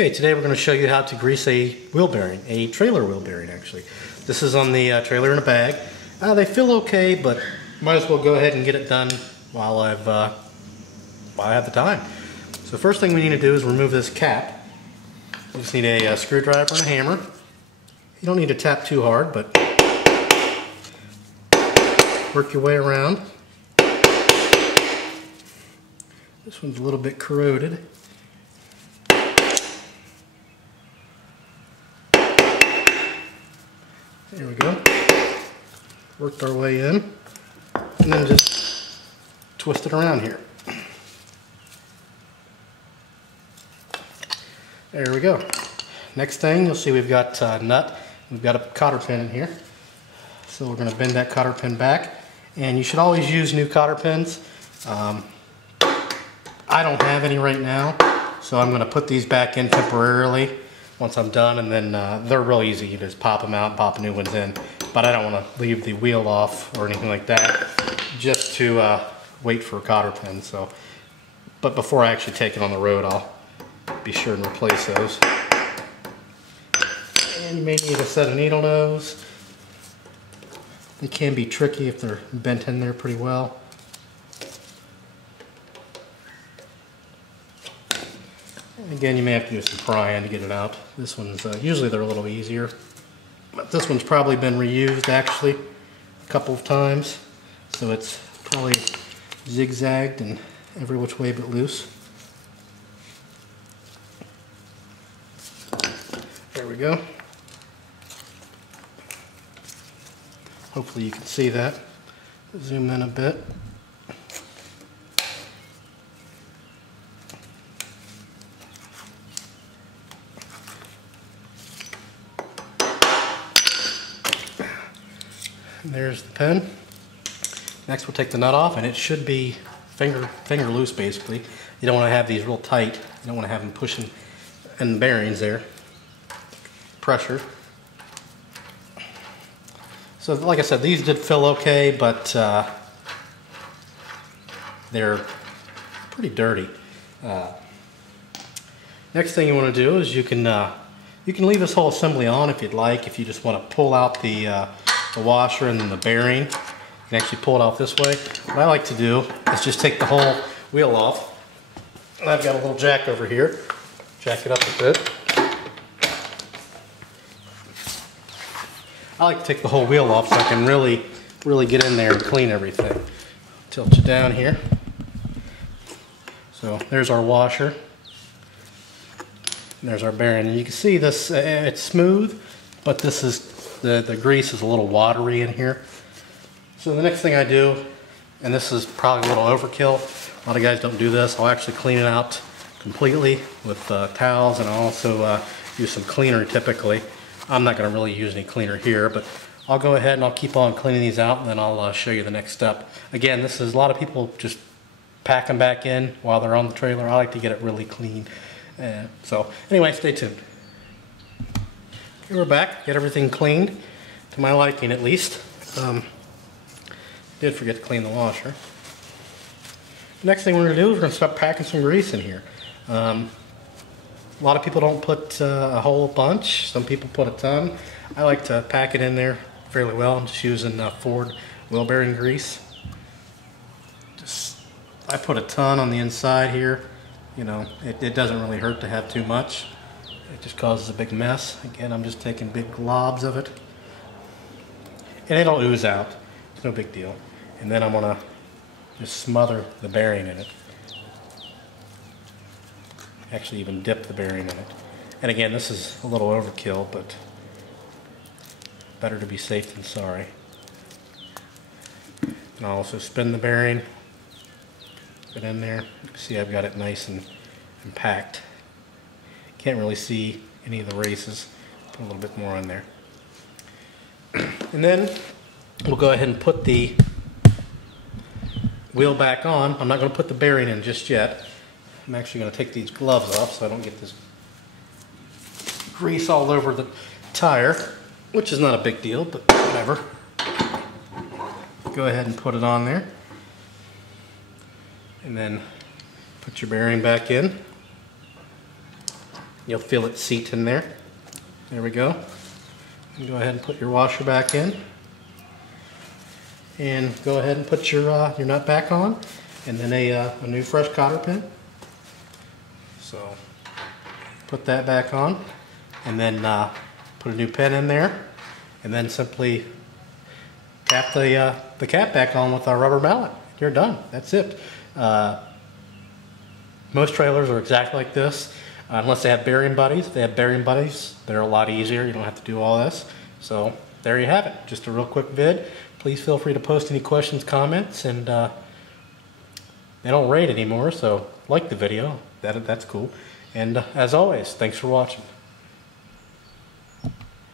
Okay, today we're going to show you how to grease a wheel bearing, a trailer wheel bearing actually. This is on the trailer in a bag. They feel okay, but might as well go ahead and get it done while I have the time. So first thing we need to do is remove this cap. You just need a screwdriver and a hammer. You don't need to tap too hard, but work your way around. This one's a little bit corroded. There we go. Worked our way in, and then just twist it around here. There we go. Next thing, you'll see we've got a nut. We've got a cotter pin in here. So we're going to bend that cotter pin back. And you should always use new cotter pins. I don't have any right now, so I'm going to put these back in temporarily once I'm done, and then they're real easy. You just pop them out and pop new ones in. But I don't want to leave the wheel off or anything like that, just to wait for a cotter pin. So, but before I actually take it on the road, I'll be sure and replace those. And you may need a set of needle nose. They can be tricky if they're bent in there pretty well. And again, you may have to do some prying to get it out. This one's, usually they're a little easier. But this one's probably been reused actually a couple of times. So it's probably zigzagged and every which way but loose. There we go. Hopefully you can see that. Zoom in a bit. And there's the pin. Next we'll take the nut off, and it should be finger loose basically. You don't want to have these real tight. You don't want to have them pushing in the bearings there. Pressure. So like I said, these did feel okay, but they're pretty dirty. Next thing you want to do is you can leave this whole assembly on if you'd like. If you just want to pull out the washer and then the bearing, you can actually pull it off this way. What I like to do is just take the whole wheel off. And I've got a little jack over here. Jack it up a bit. I like to take the whole wheel off so I can really get in there and clean everything. Tilt you down here. So there's our washer. And there's our bearing. And you can see this, it's smooth, but this is, the grease is a little watery in here. So the next thing I do, and this is probably a little overkill, a lot of guys don't do this, I'll actually clean it out completely with towels, and I'll also use some cleaner typically. I'm not going to really use any cleaner here, but I'll go ahead and I'll keep on cleaning these out, and then I'll show you the next step. Again, this is a lot of people just pack them back in while they're on the trailer. I like to get it really clean. So anyway, stay tuned. Okay, we're back. Get everything cleaned, to my liking at least. Did forget to clean the washer. Next thing we're going to do is we're going to start packing some grease in here. A lot of people don't put a whole bunch. Some people put a ton. I like to pack it in there fairly well. I'm just using Ford wheel bearing grease. I put a ton on the inside here. You know, it doesn't really hurt to have too much. It just causes a big mess. Again, I'm just taking big globs of it. And it'll ooze out. It's no big deal. And then I'm going to just smother the bearing in it. Actually even dip the bearing in it. And again, this is a little overkill, but better to be safe than sorry. And I'll also spin the bearing, put it in there. You can see I've got it nice and packed. Can't really see any of the races. Put a little bit more on there. And then we'll go ahead and put the wheel back on. I'm not going to put the bearing in just yet. I'm actually going to take these gloves off so I don't get this grease all over the tire, which is not a big deal, but whatever. Go ahead and put it on there. And then put your bearing back in. You'll feel it seat in there. There we go. And go ahead and put your washer back in. And go ahead and put your nut back on. And then a new fresh cotter pin. So put that back on. And then put a new pin in there. And then simply tap the cap back on with our rubber mallet. You're done. That's it. Most trailers are exactly like this, unless they have bearing buddies. If they have bearing buddies, they're a lot easier. You don't have to do all this. So there you have it. Just a real quick vid. Please feel free to post any questions, comments, and they don't rate anymore, so like the video. That's cool. And as always, thanks for watching.